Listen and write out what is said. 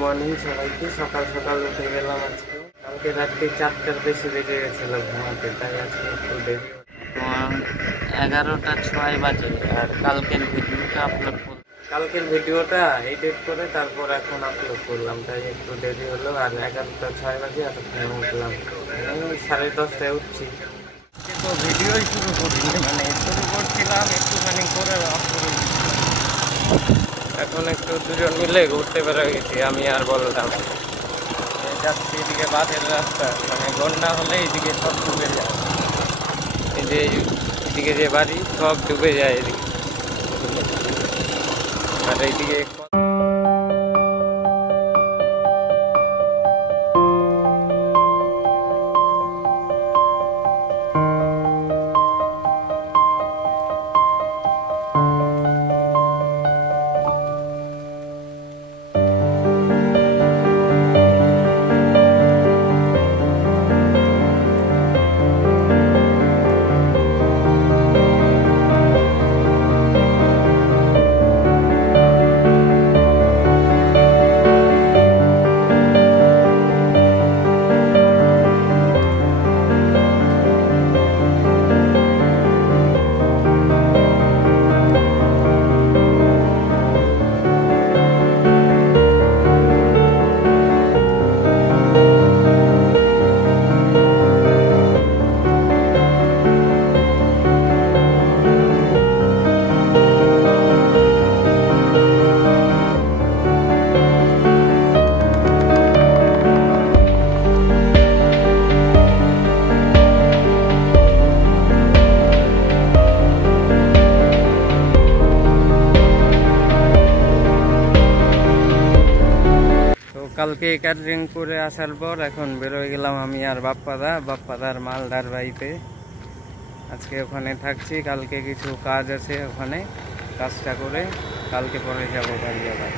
Morning সবাইকে। সকাল সকাল উঠে গেলাম আজকে। কালকে রাত্রি 4টার বেশি বেজে গেছিল ঘুমাতে, তাই আজকে একটু দেরি। 11টা 6 বাজে। আর কালকের ভিডিওটা এডিট করে তারপর এখন আপলোড করলাম, তাই একটু দেরি হলো। আর 11টা 6 বাজে এতক্ষণে উঠলাম, 10:30টায় উঠছি। তো ভিডিওই শুরু করিনি, মানে শুরু করছিলাম একটুখানি করে আপলোড। এখন একটু দুজন মিলে ঘুরতে বেরো গেছি, আমি আর বললাম। যাচ্ছি এদিকে বাঁধের রাস্তা, মানে বন্যা হলে এইদিকে সব ডুবে যায়। এই যে এদিকে যে বাড়ি সব ডুবে যায় এদিকে, আর এইদিকে কালকে ক্যাটারিং করে আসার পর এখন বেরোয় গেলাম আমি আর বাপ্পাদার মালদার বাড়িতে। আজকে ওখানে থাকছি, কালকে কিছু কাজ আছে ওখানে, কাজটা করে কালকে পরে যাবো বাড়ি আবার।